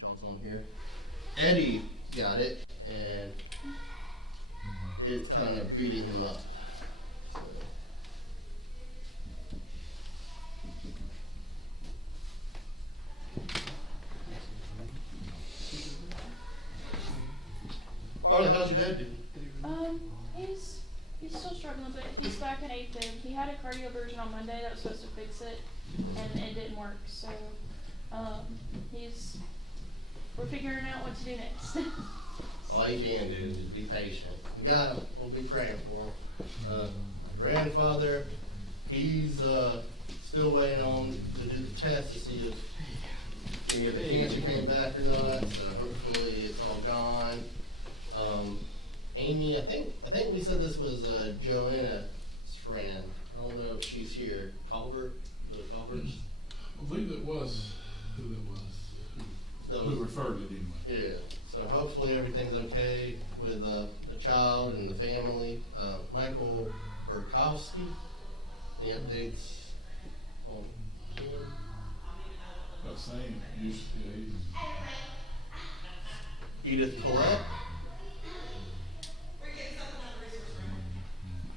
Shaw's on here. Eddie got it, and it's kind of beating him up. So. Marley, how's your dad doing? He's still struggling a bit. He's back in AFib. He had a cardioversion on Monday that was supposed to fix it, and it didn't work. So we're figuring out what to do next. All you can do is be patient. We got him. We'll be praying for him. Grandfather, he's still waiting on to do the test to see if the cancer came back or not. So hopefully it's all gone. Amy, I think we said this was Joanna's friend. I don't know if she's here. Culver, the Culvers. I believe it was who it was. Who referred it anyway. Yeah. So hopefully everything's okay with the child and the family. Michael Burkowski, any updates on him? About the same. Edith Collette.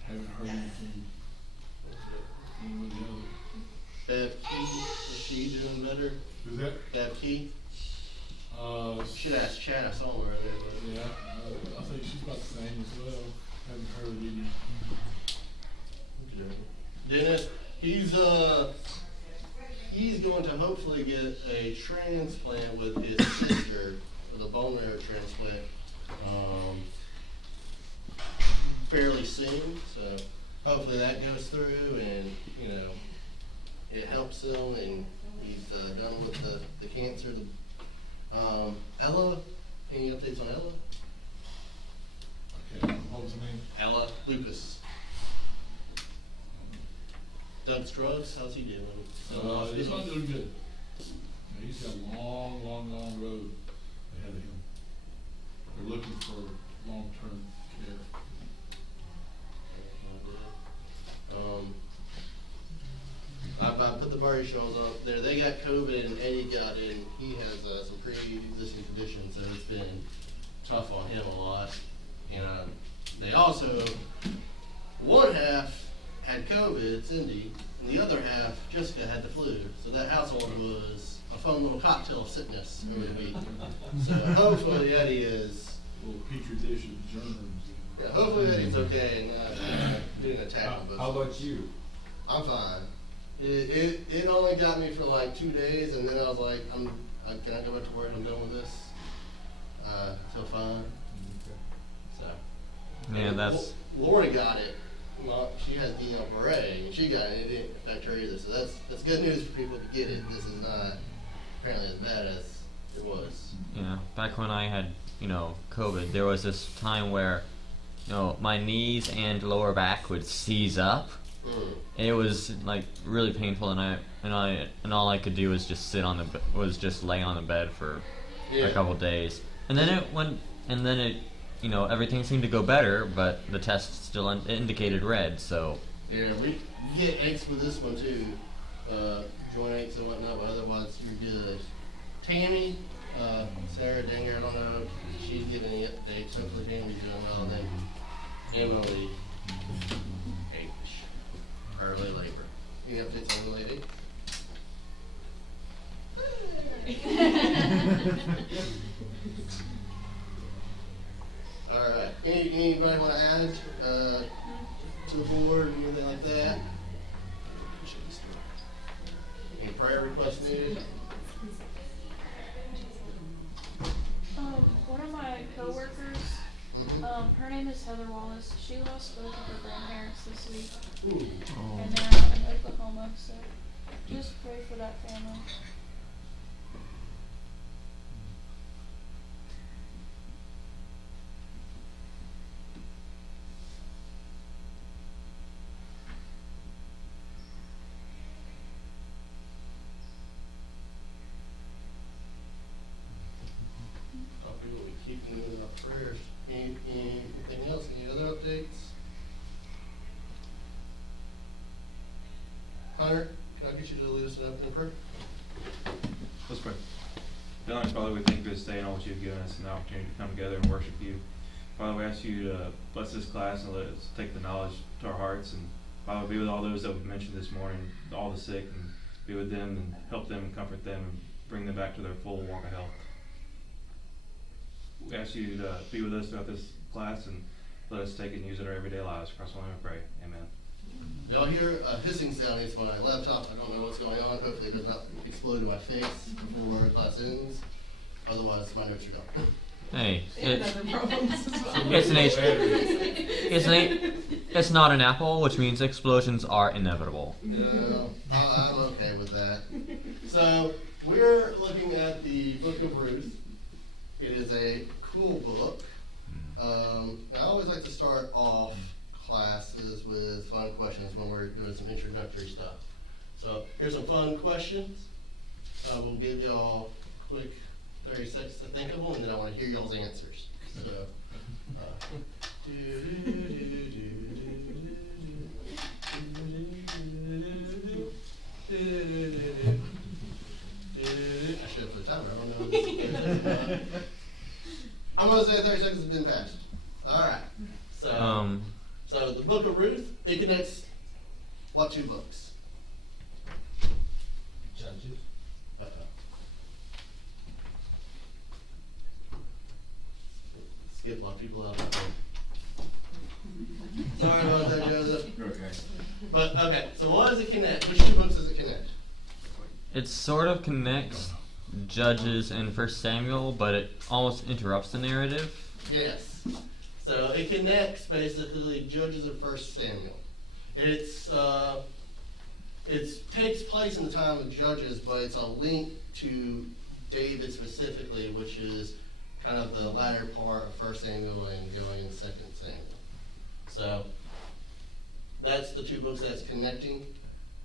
Haven't heard anything. Bev Key, is she doing better? Who's that? Bev Key. Should ask Chad, I saw her there. But. Yeah, I think she's about the same as well. Haven't heard any. Dennis, he's going to hopefully get a transplant with his sister, with a bone marrow transplant, fairly soon. So hopefully that goes through, and it helps him, and he's done with the cancer. Ella, any updates on Ella? Okay, what was her name? Ella Lucas. Doug Struggs, how's he doing? He's not doing good. He's got a long road ahead of him. They're looking for long-term care. I put the Barty shows up there. They got COVID and Eddie got it, and he has some pre-existing conditions, so it's been tough on him a lot. And they also, one half had COVID, Cindy, and the other half, Jessica, had the flu. So that household was a fun little cocktail of sickness over the week. So hopefully Eddie is... A little petri dish of germs. Yeah, hopefully Eddie's okay and not being attacked. How about you? I'm fine. It only got me for like 2 days, and then I was like, can I go back to work? I'm done with this. I feel fine. So. Yeah, that's. Lori got it. Well, she has DNL and she got it. It didn't affect her either. So that's good news for people to get it. This is not apparently as bad as it was. Yeah, back when I had COVID, there was this time where my knees and lower back would seize up. And it was like really painful, and all I could do was just lay on the bed for a couple days, and then everything seemed to go better, but the test still indicated red. So yeah, we get aches with this one too, joint aches and whatnot, but otherwise you're good. Tammy, Sarah Dinger, I don't know if she's giving any updates. Hopefully Tammy's doing well. Then Emily H. Early labor. Any updates on the lady? All right. Anybody want to add to the board or anything like that? Any prayer requests needed? One of my coworkers, her name is Heather Wallace. She lost both of her grandparents this week. And they're out in Oklahoma, so just pray for that family. Keeping in our prayers. Anything else? Any other updates? Hunter, can I get you to lead us up in prayer? Let's pray. Heavenly Father, we thank you for this day and all that you've given us and the opportunity to come together and worship you. Father, we ask you to bless this class and let us take the knowledge to our hearts. And Father, be with all those that we've mentioned this morning, all the sick, and be with them and help them and comfort them and bring them back to their full walk of health. We ask you to be with us throughout this class and let us take it and use it in our everyday lives. Across the line we pray. Amen. Y'all hear a hissing sound? It's my laptop. I don't know what's going on. Hopefully it does not explode in my face before our class ends. Otherwise, my notes are gone. Hey, it's It's not an apple, which means explosions are inevitable. Yeah, I'm okay with that. So, we're looking at the Book of Ruth. It is a cool book. I always like to start off classes with fun questions when we're doing some introductory stuff. So here's some fun questions. We'll give y'all a quick 30 seconds to think of them, and then I want to hear y'all's answers. So, I should have put a timer. I don't know. I'm going to say 30 seconds has been passed. All right. So the Book of Ruth, it connects what two books? Judges. Skip a lot of people out of that one. Sorry about that, Joseph. Okay. But okay, so what does it connect? Which two books does it connect? It sort of connects Judges and 1 Samuel, but it almost interrupts the narrative. Yes. So it connects basically Judges and 1 Samuel. It takes place in the time of Judges, but it's a link to David specifically, which is kind of the latter part of 1 Samuel and going in 2 Samuel. So that's the two books that's connecting.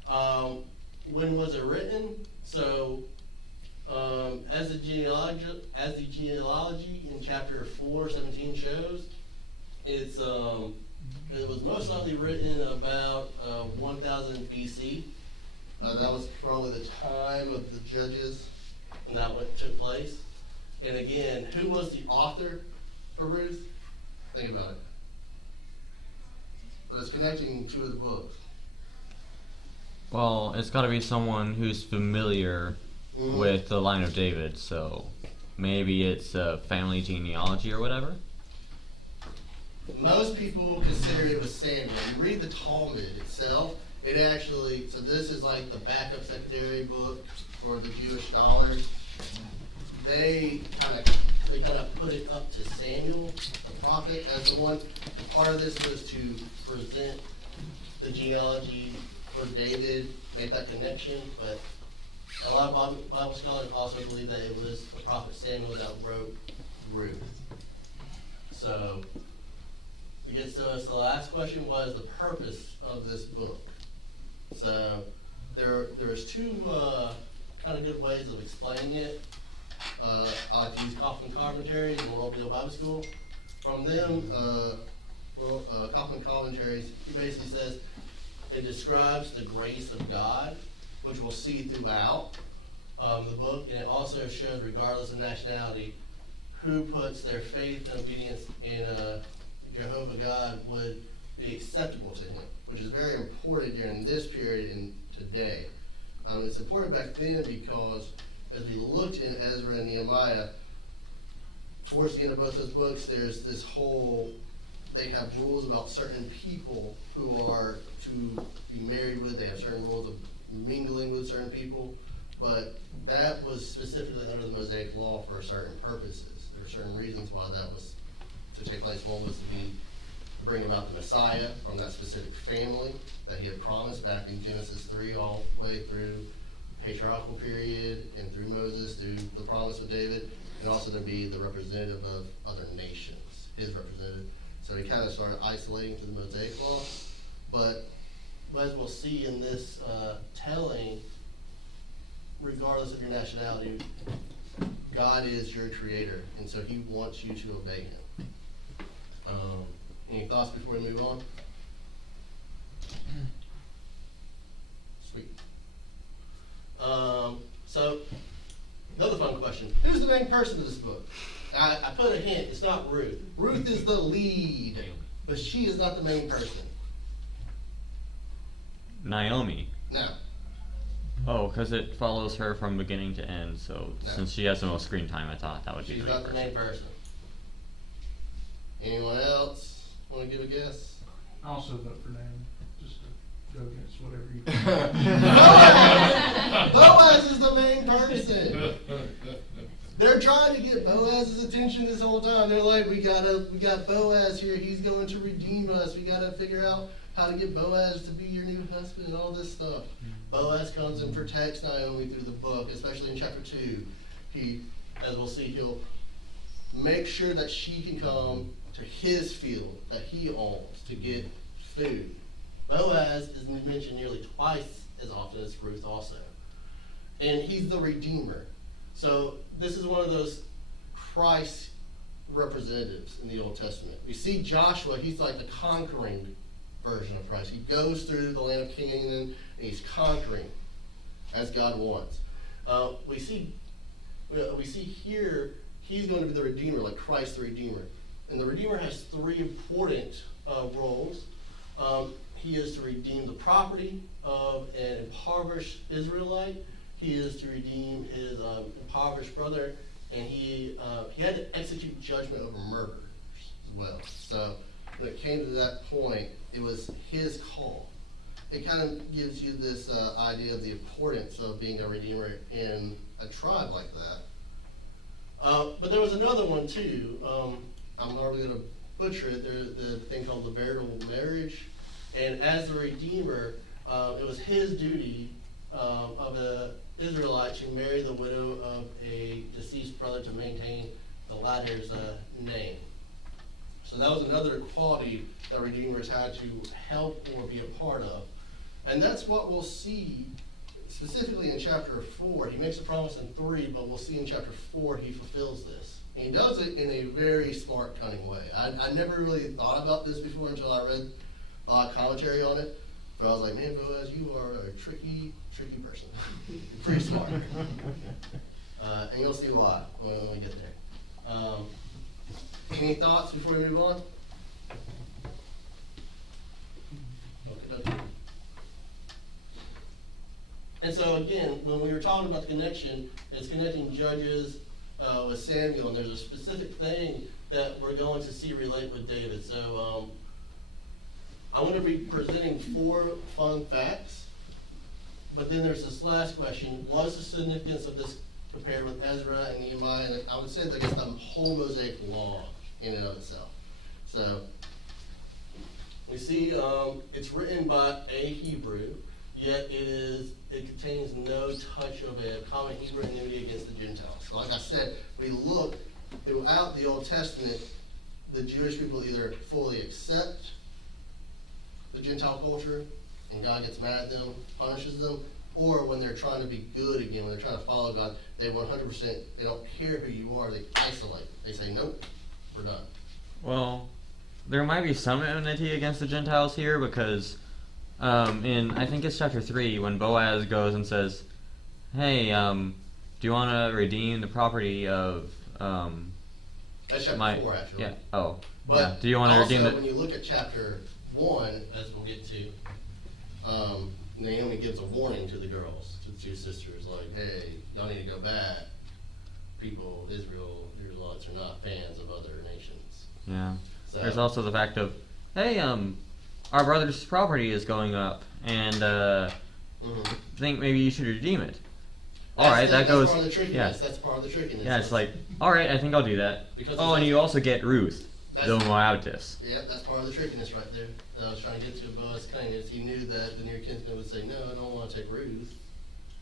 When was it written? So as the genealogy in chapter 4:17 shows, it was most likely written about 1000 BC. That was probably the time of the Judges when that took place. And again, who was the author for Ruth? Think about it. But it's connecting two of the books. Well, it's got to be someone who's familiar with the line of David, so maybe it's a family genealogy or whatever. Most people consider it was Samuel. You read the Talmud itself, it actually, so this is like the backup secondary book for the Jewish scholars. They kind of put it up to Samuel, the prophet, as the one. Part of this was to present the genealogy for David, make that connection, but a lot of Bible scholars also believe that it was the prophet Samuel that wrote Ruth. So it gets to us. The last question was the purpose of this book. So there's two kind of good ways of explaining it. I like to use Kaufman Commentaries and World Bible Bible School. From them, Kaufman Commentaries, he basically says it describes the grace of God, which we'll see throughout the book, and it also shows, regardless of nationality, who puts their faith and obedience in Jehovah God would be acceptable to him, which is very important during this period and today. It's important back then because as we looked in Ezra and Nehemiah, towards the end of both those books, there's this whole, they have rules about certain people who are to be married with. They have certain rules of mingling with certain people, but that was specifically under the Mosaic Law for certain purposes. There were certain reasons why that was to take place. One was to bring about the Messiah from that specific family that he had promised back in Genesis 3 all the way through the patriarchal period and through Moses, through the promise of David, and also to be the representative of other nations, his representative. So he kind of started isolating to the Mosaic Law. But as we'll see in this telling, regardless of your nationality, God is your creator, and so he wants you to obey him. Any thoughts before we move on? Sweet. So, another fun question. question. Who's the main person of this book? I put a hint. It's not Ruth. Ruth is the lead, but she is not the main person. Naomi. No. Oh, because it follows her from beginning to end, so No. since she has the most screen time, I thought that would be She's the main not the main person. Anyone else want to give a guess? I also vote for Naomi, just to go against whatever you. Boaz is the main person. They're trying to get Boaz's attention this whole time. They're like, we got Boaz here. He's going to redeem us. We got to figure out how to get Boaz to be your new husband and all this stuff. Boaz comes and protects Naomi through the book, especially in chapter 2. He, as we'll see, he'll make sure that she can come to his field that he owns to get food. Boaz is mentioned nearly twice as often as Ruth also. And he's the redeemer. So this is one of those Christ representatives in the Old Testament. We see Joshua, he's like the conquering version of Christ. He goes through the land of Canaan and he's conquering as God wants. We see here he's going to be the Redeemer, like Christ the Redeemer. And the Redeemer has three important roles. He is to redeem the property of an impoverished Israelite. He is to redeem his impoverished brother, and he had to execute judgment over murder as well. So when it came to that point, it was his call. It kind of gives you this idea of the importance of being a redeemer in a tribe like that. But there was another one too. I'm already going to butcher it. There's the thing called the marital marriage. And as the redeemer, it was his duty of an Israelite to marry the widow of a deceased brother to maintain the latter's name. So that was another quality that redeemers had to help or be a part of. And that's what we'll see specifically in chapter 4. He makes a promise in 3, but we'll see in chapter 4 he fulfills this. And he does it in a very smart, cunning way. I never really thought about this before until I read commentary on it. But I was like, man, Boaz, you are a tricky person. You're pretty smart. And you'll see why when we get there. Any thoughts before we move on? Okay. And so again, when we were talking about the connection, it's connecting Judges with Samuel, and there's a specific thing that we're going to see relate with David. So I'm going to be presenting 4 fun facts, but then there's this last question: what's the significance of this compared with Ezra and Nehemiah? And I would say that it's the whole Mosaic law in and of itself. So we see it's written by a Hebrew, yet it contains no touch of a common Hebrew enmity against the Gentiles. So like I said, we look throughout the Old Testament, the Jewish people either fully accept the Gentile culture and God gets mad at them, punishes them, or when they're trying to be good again, when they're trying to follow God, they 100%, they don't care who you are, they isolate. They say, nope, we're done. Well, There might be some enmity against the Gentiles here because in, I think it's chapter 3, when Boaz goes and says, hey, do you want to redeem the property of That's chapter 4, actually. Yeah. Oh. But yeah. Do you want to redeem when you look at chapter 1, as we'll get to, Naomi gives a warning to the girls, to the 2 sisters, like, hey, y'all need to go back. People, Israelites are not fans of other nations. Yeah. So, There's also the fact of, hey, our brother's property is going up, and think maybe you should redeem it. All right, that goes. Part of the trickiness. That's part of the trickiness. Yeah, it's like, all right, I think I'll do that. Because and you also get Ruth, the Moabitess. Yeah, that's part of the trickiness right there. That I was trying to get to Boaz kindness. He knew that the near kinsman would say, no, I don't want to take Ruth.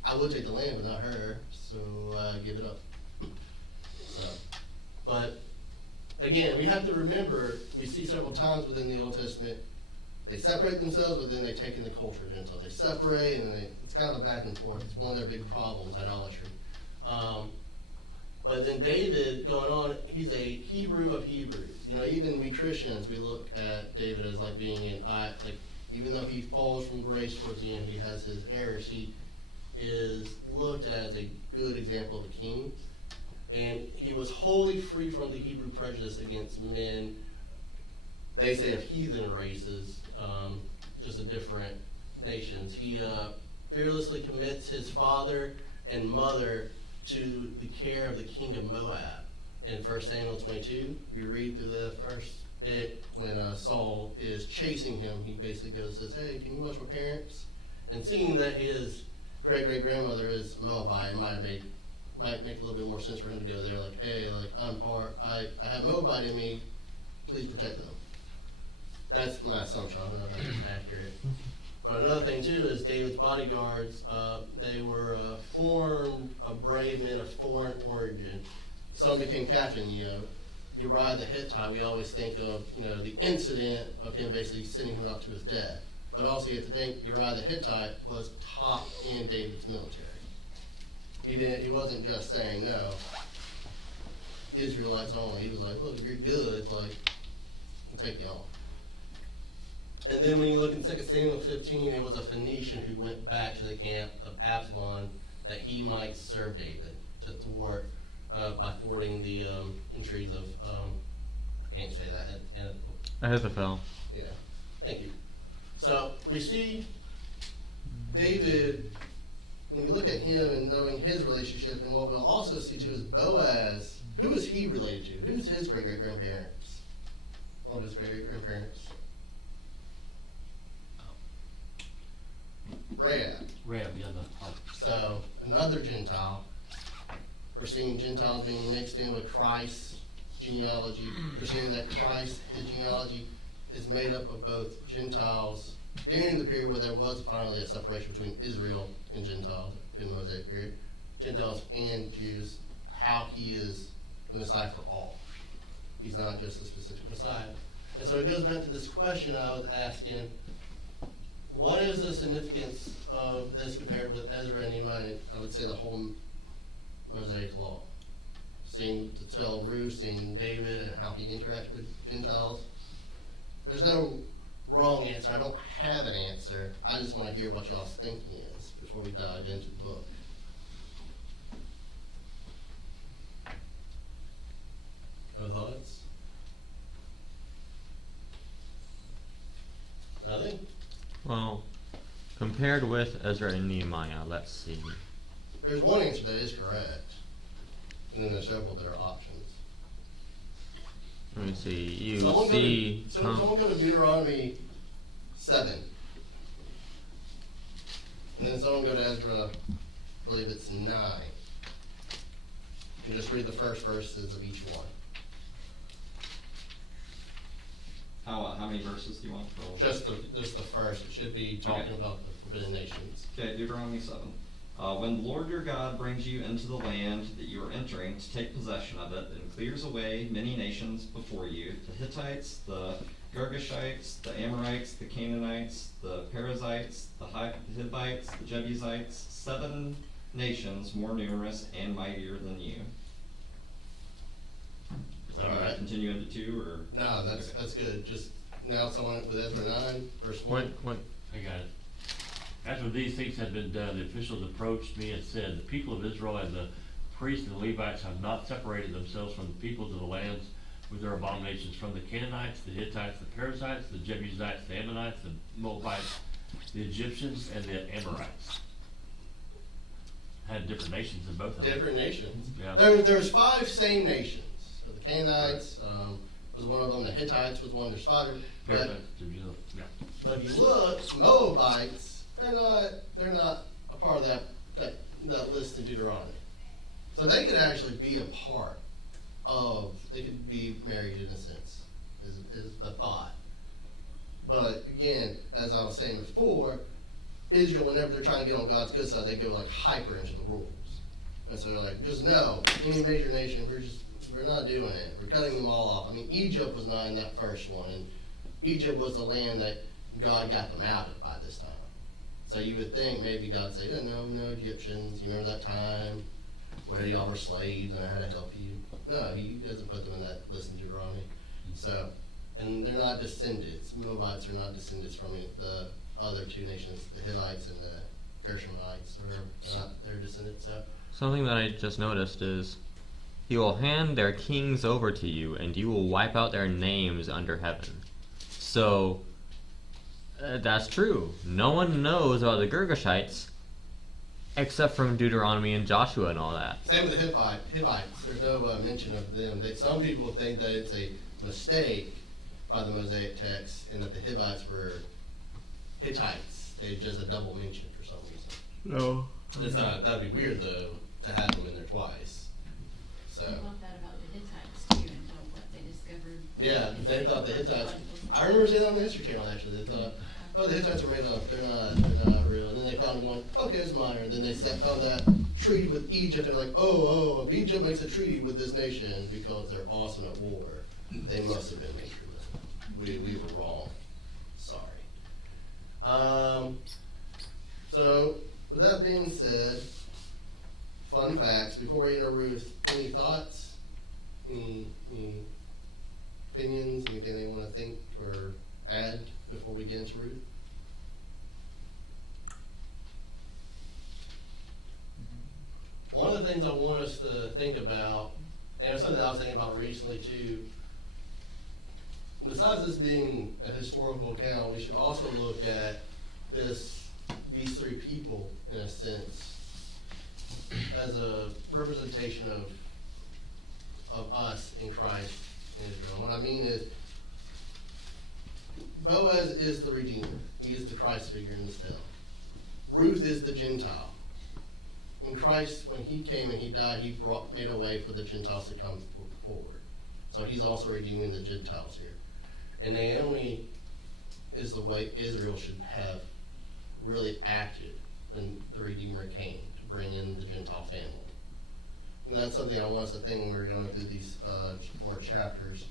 I would take the land, but not her. So give it up. So, but again, we have to remember, we see several times within the Old Testament, they separate themselves, but then they take in the culture of Gentiles. They separate, and it's kind of a back and forth. It's one of their big problems, idolatry. But then David, going on, he's a Hebrew of Hebrews. You know, even we Christians, we look at David as like being even though he falls from grace towards the end, he has his errors, he is looked at as a good example of a king. And he was wholly free from the Hebrew prejudice against men, they say of heathen races, just of different nations. He fearlessly commits his father and mother to the care of the king of Moab. In 1 Samuel 22, you read through the first bit when Saul is chasing him. He basically goes and says, hey, can you watch my parents? And seeing that his great-great-grandmother is Moabite, it might make a little bit more sense for him to go there, like, hey, like, I have Moabite in me, please protect them. That's my assumption. I don't know if that's accurate. But another thing, too, is David's bodyguards, they were brave men of foreign origin. Some became captain, Uriah the Hittite, we always think of, the incident of him basically sending him out to his death. But also you have to think Uriah the Hittite was top in David's military. He wasn't just saying, no, Israelites only. He was like, look, if you're good, like, I'll take you on. And then when you look in 2 Samuel 15, it was a Phoenician who went back to the camp of Absalom that he might serve David to thwart, by thwarting the intrigues of, I can't say that. Ahithophel. Yeah, thank you. So we see David, when you look at him and knowing his relationship, and what we'll also see too is Boaz. Who is he related to? Who's his great-great-grandparents? One of his great-great-grandparents? Rahab. Yeah, So, another Gentile. We're seeing Gentiles being mixed in with Christ's genealogy. We're seeing that Christ, his genealogy, is made up of both Gentiles during the period where there was finally a separation between Israel and Gentiles in the Mosaic period, Gentiles and Jews, how he is the Messiah for all. He's not just a specific Messiah. And so it goes back to this question I was asking, what is the significance of this compared with Ezra and Nehemiah? I would say the whole Mosaic law. Seeing to tell Ruth, seeing David and how he interacted with Gentiles. There's no wrong answer. I don't have an answer. I just want to hear what y'all's thinking is before we dive into the book. No thoughts? Nothing? Well, compared with Ezra and Nehemiah, let's see. There's one answer that is correct, and then there's several that are options. Let me see. Someone go to Deuteronomy 7. And then someone go to Ezra, I believe it's 9. You just read the first verses of each one. How many verses do you want for? Just the first. It should be talking about the forbidden nations. Okay, Deuteronomy 7. When the Lord your God brings you into the land that you are entering to take possession of it, and clears away many nations before you, the Hittites, the Girgashites, the Amorites, the Canaanites, the Perizzites, the Hivites, the Jebusites, 7 nations more numerous and mightier than you. All right. Continue into 2 or? No, that's good. Just now someone with Ezra 9, verse 1. What? I got it. After these things had been done, the officials approached me and said, the people of Israel and the priests and the Levites have not separated themselves from the peoples of the lands with their abominations, from the Canaanites, the Hittites, the Perizzites, the Jebusites, the Ammonites, the Moabites, the Egyptians, and the Amorites. Had different nations in both of them. Different nations. Yeah. There's 5 same nations. So the Canaanites was one of them. The Hittites was one. There's 5. But if you look, Moabites, they're not a part of that list in Deuteronomy. So they could actually be a part of, they could be married in a sense, is the thought. But again, as I was saying before, Israel, whenever they're trying to get on God's good side, they go like hyper into the rules. And so they're like, just no, any major nation, we're not doing it. We're cutting them all off. I mean, Egypt was not in that first one, and Egypt was the land that God got them out of by this time. So you would think maybe God say, no, Egyptians, you remember that time where y'all were slaves and I had to help you? No, he doesn't put them in that list in Deuteronomy. So, and they're not descendants. Moabites are not descendants from the other 2 nations, the Hittites and the Gershonites, or they're not their descendants. So Something that I just noticed is He will hand their kings over to you, and you will wipe out their names under heaven. So, that's true. No one knows about the Girgashites, except from Deuteronomy and Joshua and all that. Same with the Hivites. There's no mention of them. Some people think that it's a mistake by the Mosaic text, and that the Hivites were Hittites. They just a double mention for some reason. No. It's not. That'd be weird though to have them in there twice. So. I love that about the Hittites too, and what they discovered. Yeah, they thought the Hittites. I remember seeing that on the History Channel actually. They thought, oh, the Hittites are made up. They're not real. And then they found one. Okay, it's minor. And then they found that treaty with Egypt. And they're like, oh, if Egypt makes a treaty with this nation because they're awesome at war, they must have been made true. We were wrong. Sorry. So with that being said, fun facts. Before we enter Ruth, any thoughts? Any opinions? Anything they want to think or add before we get into Ruth? One of the things I want us to think about, and it's something I was thinking about recently too, besides this being a historical account, we should also look at these three people, in a sense, as a representation of us in Christ in Israel. What I mean is, Boaz is the Redeemer. He is the Christ figure in this tale. Ruth is the Gentile. In Christ, when he came and he died, he made a way for the Gentiles to come forward. So he's also redeeming the Gentiles here. And Naomi is the way Israel should have really acted when the Redeemer came to bring in the Gentile family. And that's something I want us to think when we're going through these more chapters,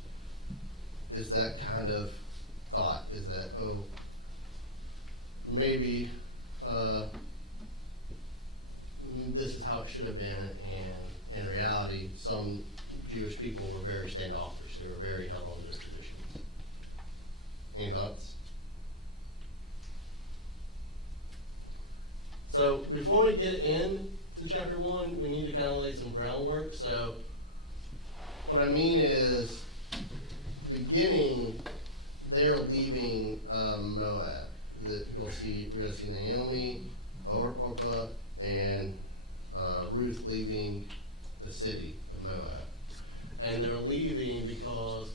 is that kind of thought, is that, oh, maybe this is how it should have been, and in reality, some Jewish people were very standoffish. They were very held on to their traditions. Any thoughts? So before we get into chapter 1, we need to kind of lay some groundwork. So what I mean is, beginning, they're leaving Moab. We're going to see Naomi, Orpah, and Ruth leaving the city of Moab. And they're leaving because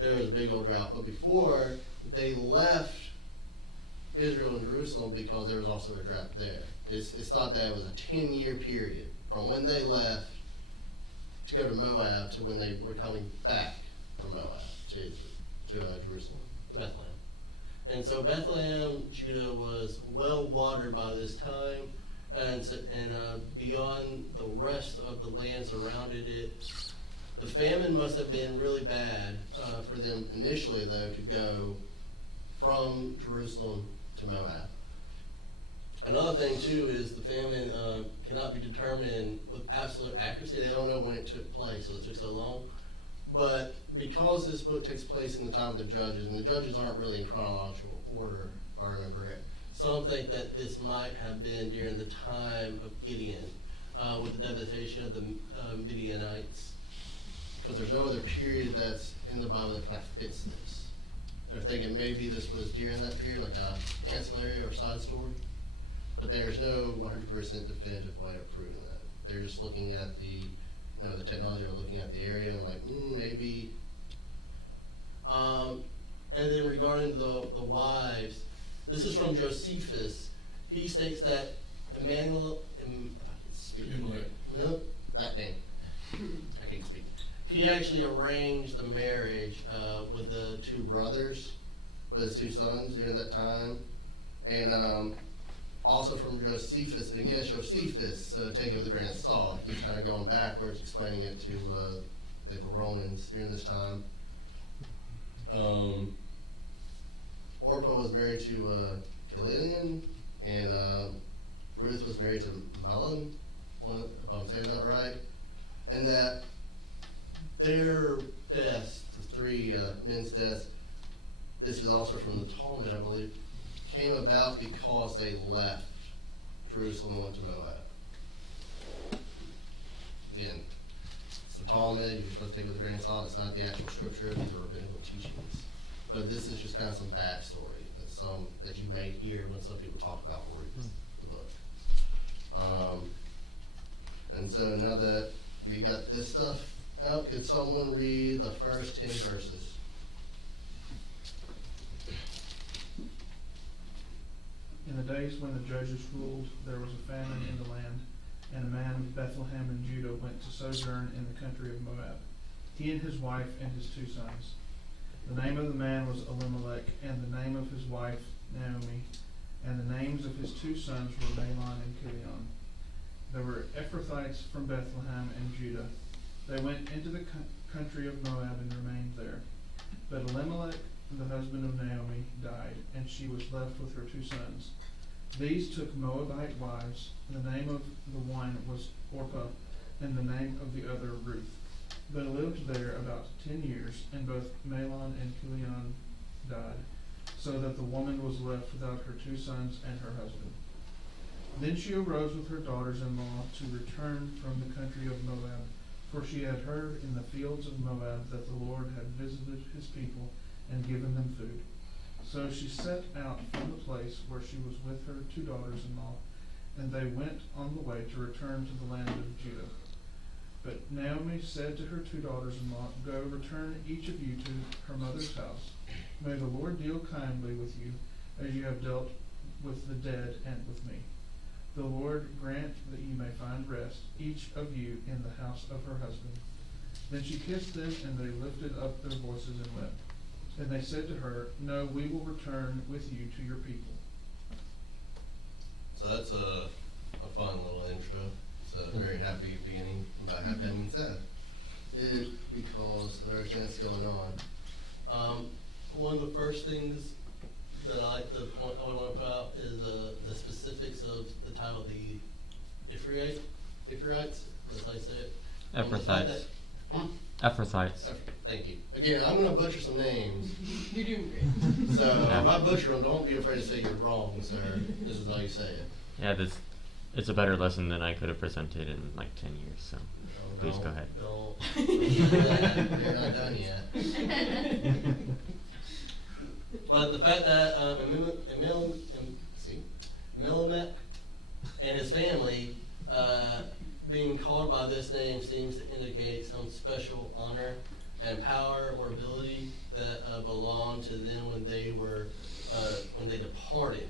there was a big old drought. But before, they left Israel and Jerusalem because there was also a drought there. It's thought that it was a 10-year period from when they left to go to Moab to when they were coming back from Moab to Jerusalem, to Bethlehem. And so Bethlehem, Judah, was well watered by this time, and beyond the rest of the land surrounded it. The famine must have been really bad for them initially, though, to go from Jerusalem to Moab. Another thing, too, is the famine cannot be determined with absolute accuracy. They don't know when it took place, so it took so long. But because this book takes place in the time of the Judges, and the Judges aren't really in chronological order, if I remember it, some think that this might have been during the time of Gideon, with the devastation of the Midianites, because there's no other period that's in the Bible that kind of fits this. They're thinking maybe this was during that period, like a ancillary or side story, but there's no 100% definitive way of proving that. They're just looking at the technology, or looking at the area, and like, maybe. And then regarding the wives, this is from Josephus. He states that Emmanuel, nope, that name. I can't speak. He actually arranged the marriage with the two brothers, with his two sons during that time. And also from Josephus, and again, Josephus, take it with a grain of salt. He's kind of going backwards, explaining it to the Romans during this time. Orpah was married to Chilion, and Ruth was married to Mahlon, if I'm saying that right. And that their deaths, the three men's deaths, this is also from the Talmud, I believe, came about because they left Jerusalem and went to Moab. Again, So Talmud, you're supposed to take with a grain of salt. It's not the actual scripture. These are rabbinical teachings. But this is just kind of some backstory that you may hear when some people talk about Ruth, the book. And so now that we got this stuff out, could someone read the first 10 verses? In the days when the judges ruled, there was a famine in the land, and a man of Bethlehem in Judah went to sojourn in the country of Moab, he and his wife and his 2 sons. The name of the man was Elimelech, and the name of his wife Naomi, and the names of his 2 sons were Mahlon and Chilion. There were Ephrathites from Bethlehem and Judah. They went into the country of Moab and remained there. But Elimelech, the husband of Naomi, died, and she was left with her 2 sons. These took Moabite wives. The name of the one was Orpah, and the name of the other Ruth. They lived there about 10 years, and both Mahlon and Chilion died, so that the woman was left without her 2 sons and her husband. Then she arose with her daughters-in-law to return from the country of Moab, for she had heard in the fields of Moab that the Lord had visited his people and given them food. So she set out from the place where she was with her 2 daughters-in-law, and they went on the way to return to the land of Judah. But Naomi said to her 2 daughters-in-law, Go, return each of you to her mother's house. May the Lord deal kindly with you, as you have dealt with the dead and with me. The Lord grant that you may find rest, each of you in the house of her husband. Then she kissed them, and they lifted up their voices and wept. And they said to her, No, we will return with you to your people. So that's a fun little intro. It's a very happy beginning, not happy being said. Because of everything that's going on. One of the first things that I like to point, I want to put out is the specifics of the title, the Ephrathites. That's how I say it. Ephrathites. Ephrathites. Thank you. Again, I'm going to butcher some names. You're doing great. So if I butcher them, don't be afraid to say you're wrong, sir. This is how you say it. Yeah, it's a better lesson than I could have presented in like 10 years, so please go ahead. Don't do that. You're not done yet. But the fact that Elimelech and his family being called by this name seems to indicate some special honor and power or ability that belonged to them when they departed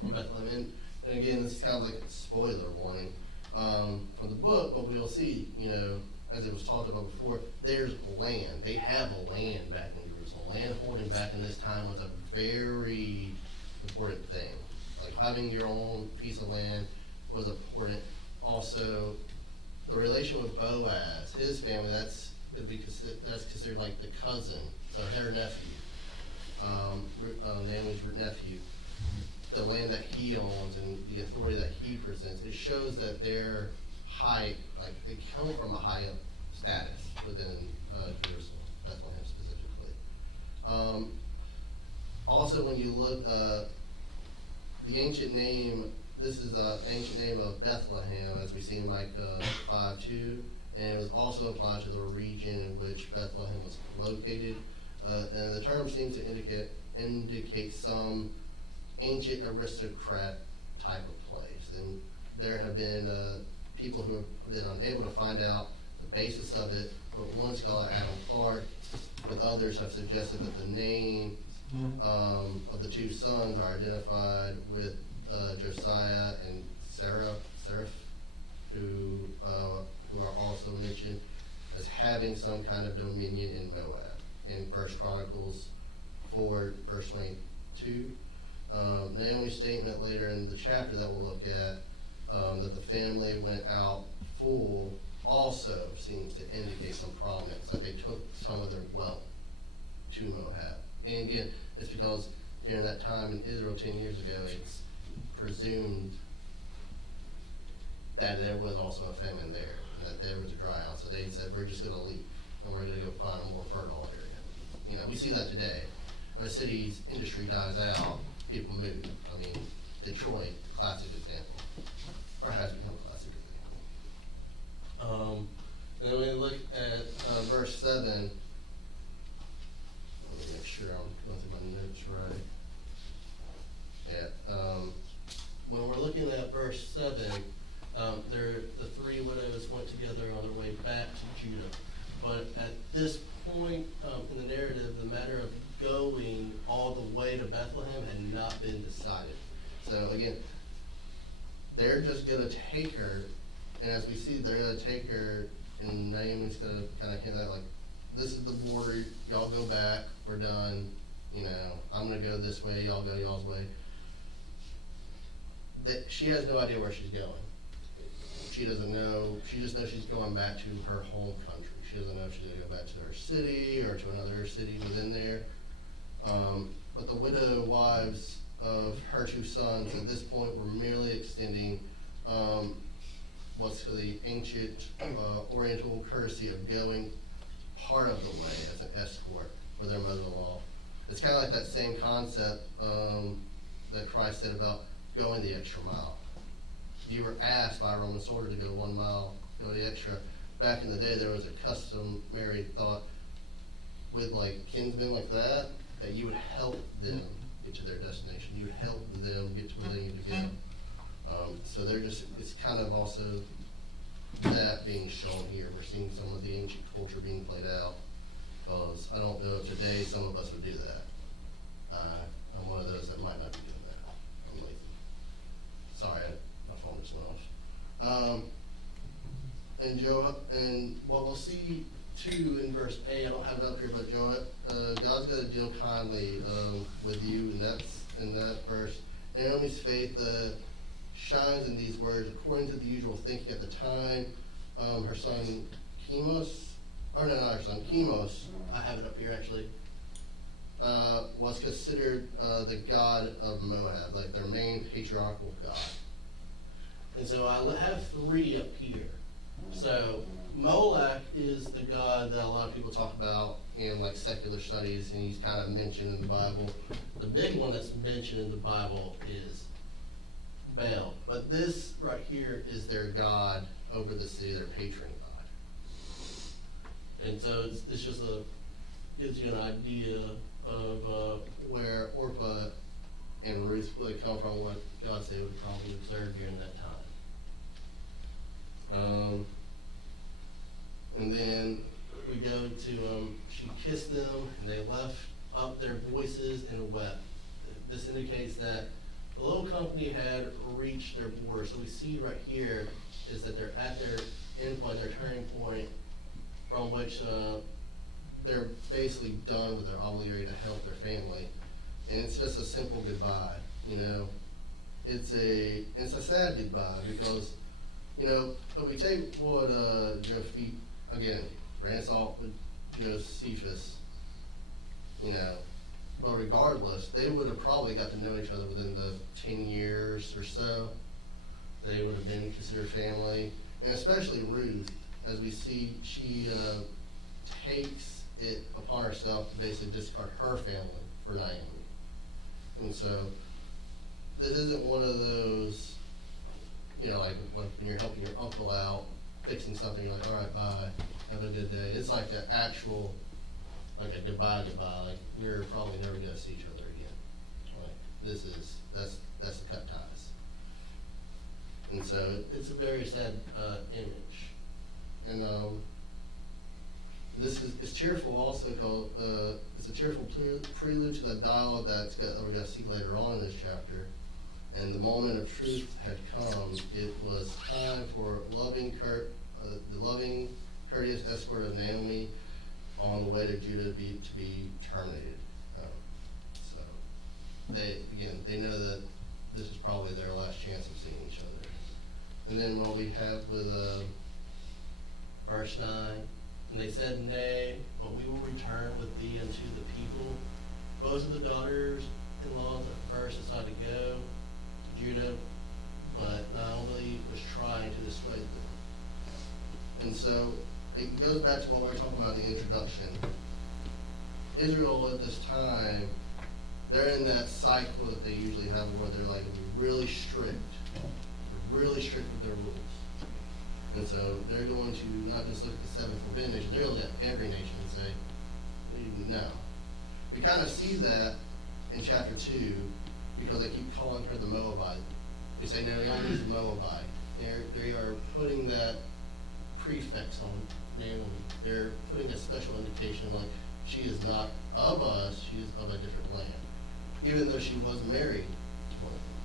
from Bethlehem. And again, this is kind of like a spoiler warning from the book, but we'll see, as it was talked about before, there's land. They have a land back in Jerusalem. Land holding back in this time was a very important thing. Like having your own piece of land was important. Also, the relation with Boaz, his family, that's considered like the cousin, so her nephew, Naomi's nephew. The land that he owns and the authority that he presents, it shows that they're high, like they come from a high status within Jerusalem, Bethlehem specifically. Also, when you look, the ancient name, this is an ancient name of Bethlehem, as we see in Micah 5:2, and it was also applied to the region in which Bethlehem was located. And the term seems to indicate some ancient aristocrat type of place. And there have been people who have been unable to find out the basis of it, but one scholar, Adam Clark, with others have suggested that the name of the 2 sons are identified with Josiah and Seraph, who are also mentioned as having some kind of dominion in Moab. In 1 Chronicles 4, verse 22, Naomi's statement later in the chapter that we'll look at, that the family went out full, also seems to indicate some prominence, that they took some of their wealth to Moab. And again, it's because during that time in Israel 10 years ago, it's presumed that there was also a famine there, and that there was a dry out. So they said, we're just going to leave, and we're going to go find a more fertile area. We see that today. When a city's industry dies out, people move. I mean, Detroit, classic example, or has become a classic example. And then when we look at 7, let me make sure I'm going through my notes right. Yeah, when we're looking at verse 7, the three widows went together on their way back to Judah. But at this point in the narrative, the matter of going all the way to Bethlehem had not been decided. So again, they're just going to take her, and as we see, they're going to take her, and Naomi's going to kind of hint at, like, this is the border, y'all go back, we're done, you know, I'm going to go this way, y'all go y'all's way. That she has no idea where she's going. She doesn't know, she just knows she's going back to her home country. She doesn't know if she's going to go back to her city or to another city within there. But the widow wives of her two sons at this point were merely extending what's the ancient Oriental courtesy of going part of the way as an escort for their mother-in-law. It's kind of like that same concept that Christ said about going the extra mile. You were asked by a Roman soldier to go 1 mile, go the extra. Back in the day, there was a customary thought with like kinsmen like that you would help them get to their destination. You would help them get to where they need to go. So they're just, it's kind of also that being shown here. We're seeing some of the ancient culture being played out. Because I don't know if today some of us would do that. I'm one of those that might not be doing that. I'm lazy. Sorry, my phone just went off. And what we'll see too in verse 8, I don't have it up here, but God's going to deal kindly with you, and that's in that verse. Naomi's faith shines in these words. According to the usual thinking at the time, her son Chemos, I have it up here actually, was considered the god of Moab, like their main patriarchal god. And so I have 3 up here. So Molech is the god that a lot of people talk about in like secular studies, and he's kind of mentioned in the Bible. The big one that's mentioned in the Bible is Baal. But this right here is their god over the city, their patron god. And so it's just gives you an idea of where Orpah and Ruth really come from, what God said would probably observe during that time. And then we go to, she kissed them, and they left up their voices and wept. This indicates that the little company had reached their border. So we see right here is that they're at their end point, their turning point, from which they're basically done with their obligation to help their family. And it's just a simple goodbye, you know. It's a sad goodbye because, you know, when we take what again, Ransault with Josephus, you know, but regardless, they would have probably got to know each other within the 10 years or so. They would have been considered family, and especially Ruth, as we see, she takes it upon herself to basically discard her family for Naomi. And so, this isn't one of those, you know, like when you're helping your uncle out, fixing something, you're like, all right, bye, have a good day. It's like the actual, like a goodbye, like you're probably never gonna see each other again. Like that's the cut ties. And so it's a very sad image. And it's cheerful also because it's a cheerful prelude to the dialogue we're gonna see later on in this chapter. And the moment of truth had come. It was time for the loving, courteous escort of Naomi on the way to Judah to be terminated. So they know that this is probably their last chance of seeing each other. And then what we have with verse 9, and they said, "Nay, but we will return with thee unto the people." Both of the daughters-in-laws at first decided to go to Judah, but Naomi was trying to dissuade them. And so it goes back to what we were talking about in the introduction. Israel at this time, they're in that cycle that they usually have where they're like really strict. They're really strict with their rules. And so they're going to not just look at the seven forbidden nations, they're going to look at every nation and say, no. We kind of see that in chapter 2 because they keep calling her the Moabite. They say Naomi is the Moabite. They are putting that prefix on Naomi. They're putting a special indication like she is not of us, she is of a different land. Even though she was married to one of them.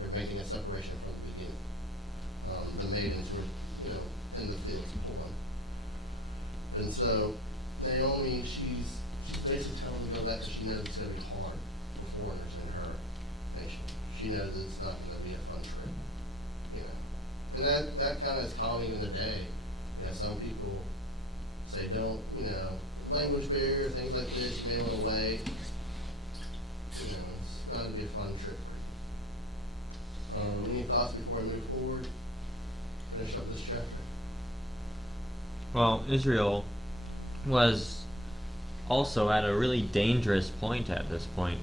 They're making a separation from the beginning. The maidens who are, in the fields pulling. And so Naomi, she's basically telling them to go back because she knows it's going to be hard for foreigners in her nation. She knows it's not going to be a fun trip, And that kind of is common in the day. Some people say don't, language barrier, things like this, you may want to wait. It's not going to be a fun trip for you. Any thoughts before I move forward? Finish up this chapter. Well, Israel was also at a really dangerous point at this point.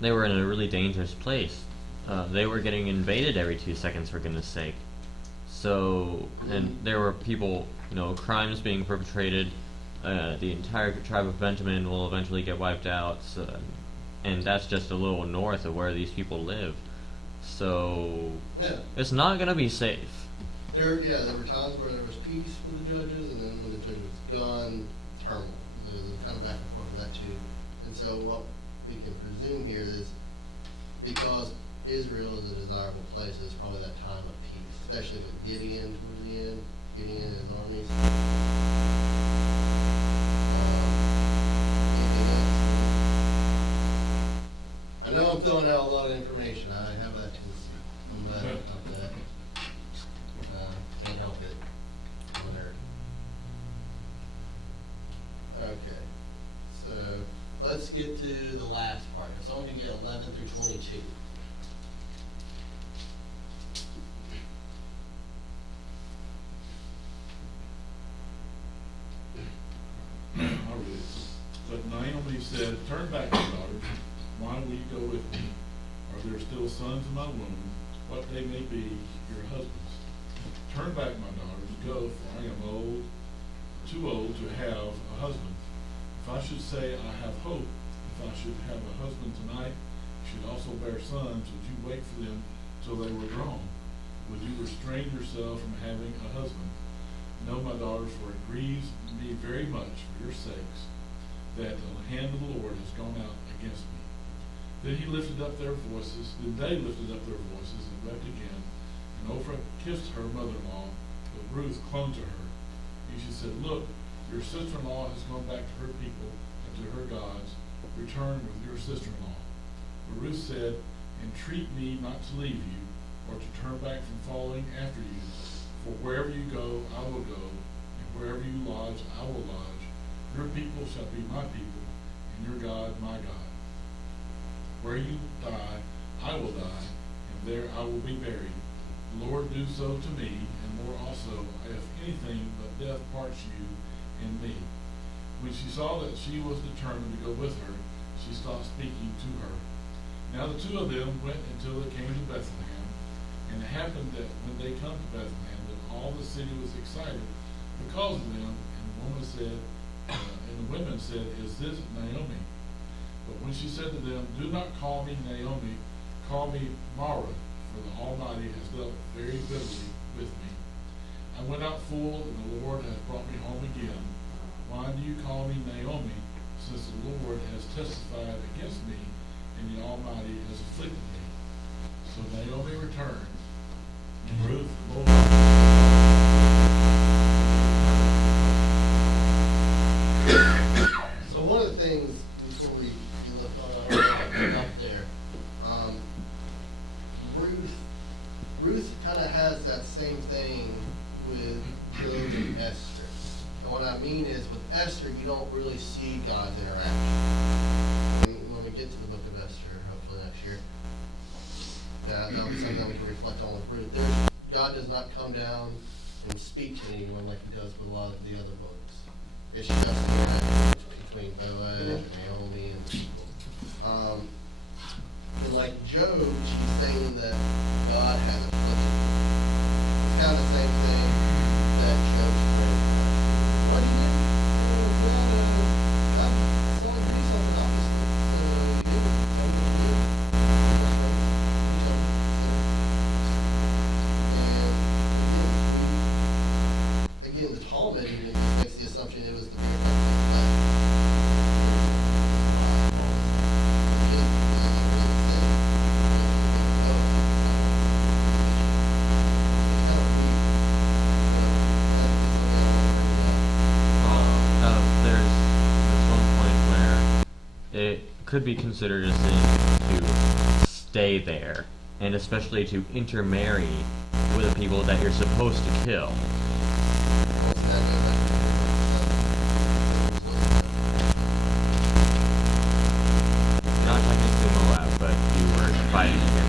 They were in a really dangerous place. They were getting invaded every 2 seconds, for goodness sake. So, and there were people, crimes being perpetrated. The entire tribe of Benjamin will eventually get wiped out. So, and that's just a little north of where these people live. So, it's not going to be safe. There were times where there was peace with the judges, and then when the judge was gone, turmoil. There was kind of back and forth with that too. And so what we can presume here is because Israel is a desirable place, it's probably that time of peace, especially with Gideon towards the end, Gideon and his armies. Anything else? I know I'm throwing out a lot of information. I have that tendency. I'm glad about that. Can't help it. I'm a nerd. Okay. So let's get to the last part. If someone can get 11 through 22. I'll read it. But Naomi said, "Turn back, my daughters. Why will you go with me? Are there still sons in my womb? What they may be, your husbands. Turn back, my daughters. Go, for I am old, too old to have a husband. If I should say I have hope, if I should have a husband tonight, should also bear sons, would you wait for them till they were grown? Would you restrain yourself from having a husband? No, my daughters, for it grieves me very much for your sakes that the hand of the Lord has gone out against me." Then they lifted up their voices and wept again. And Orpah kissed her mother-in-law, but Ruth clung to her. And she said, "Look, your sister-in-law has gone back to her people and to her gods. Return with your sister-in-law." But Ruth said, "Entreat me not to leave you, or to turn back from following after you. For wherever you go, I will go, and wherever you lodge, I will lodge. Your people shall be my people, and your God my God. Where you die, I will die, and there I will be buried. The Lord do so to me, and more also, if anything but death parts you and me." When she saw that she was determined to go with her, she stopped speaking to her. Now the two of them went until they came to Bethlehem. And it happened that when they come to Bethlehem, that all the city was excited because of them. And the women said, "Is this Naomi?" But when she said to them, "Do not call me Naomi, call me Mara, for the Almighty has dealt very bitterly with me. I went out full, and the Lord has brought me home again. Why do you call me Naomi, since the Lord has testified against me, and the Almighty has afflicted me?" So Naomi returned, and Ruth the Moabite. So one of the things before we look up there, Ruth kind of has that same thing with Job and Esther. And what I mean is with Esther, you don't really see God's interaction. When we get to the book of Esther, hopefully next year, that'll be something that we can reflect on with Ruth. God does not come down and speak to anyone like he does with a lot of the other books. It's just the interaction between Boaz and Naomi and the people. And like Job, she's saying that God has afflicted him. It's could be considered a sin to stay there, and especially to intermarry with the people that you're supposed to kill. What's that go back to? Not technically Moab, but you were fighting against them.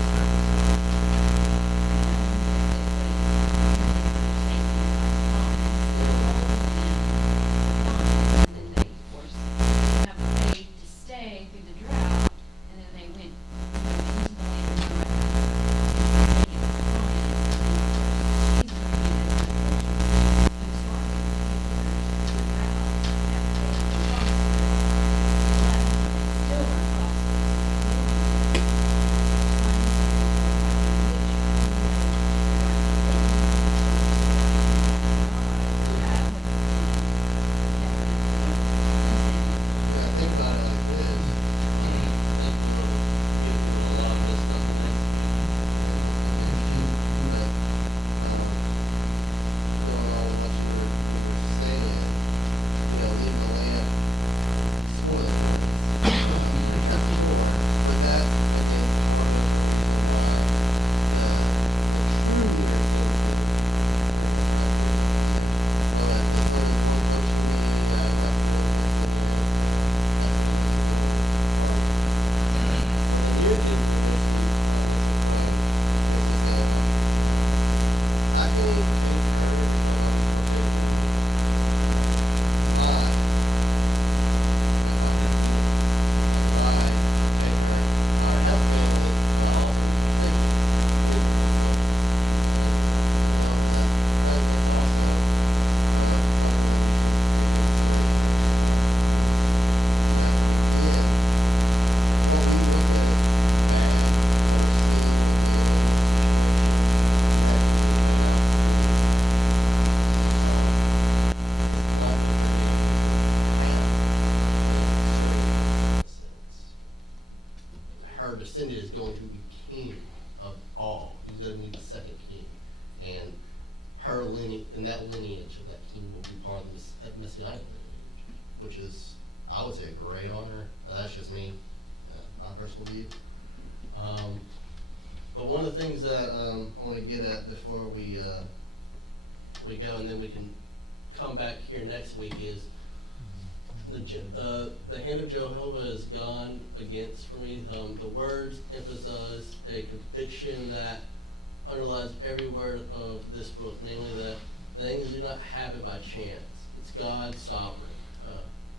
descendant is going to be king of all. He's going to be the second king. And her lineage, and that lineage of that king will be part of the Messianic lineage, which is, I would say, a great honor. That's just me, my personal view. But one of the things that I want to get at before we go, and then we can come back here next week, is the hand of Jehovah is gone against for me. The words emphasize a conviction that underlies every word of this book, namely that things do not happen by chance. It's God's sovereign,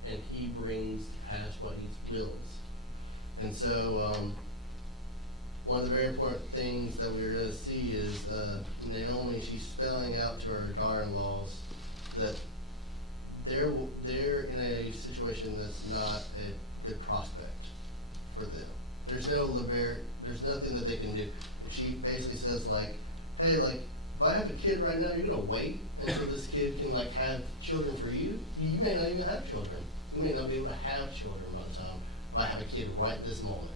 and He brings to pass what He wills. And so, one of the very important things that we're going to see is Naomi. She's spelling out to her daughter-in-laws that they're in a situation that's not a good prospect for them. There's nothing that they can do. She basically says, like, hey, like, if I have a kid right now, you're gonna wait until this kid can like have children for you. You may not even have children. You may not be able to have children by the time if I have a kid right this moment.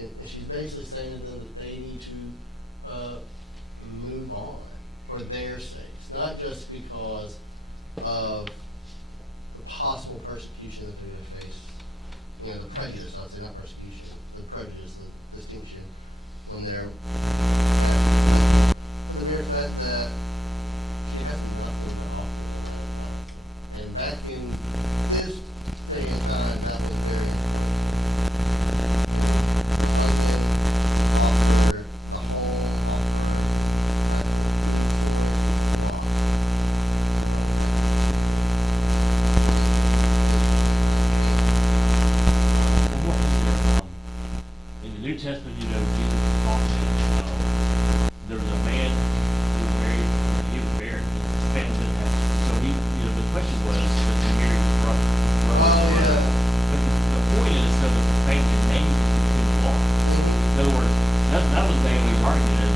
And she's basically saying to them that they need to move on for their sakes, not just because of the possible persecution that they're going to face. You know, the prejudice, I'd say, not persecution, the prejudice, the distinction when they're, for the mere fact that she has nothing to offer them. And back in this day and time, that was very something offer the whole New Testament, you know, Jesus was talking, there was a man who was married, he was barren, his family didn't have, so he, you know, the question was, does he marry his brother? Oh, yeah. But the point is, so that the family named him to walk. In other words, that was Naomi's argument, is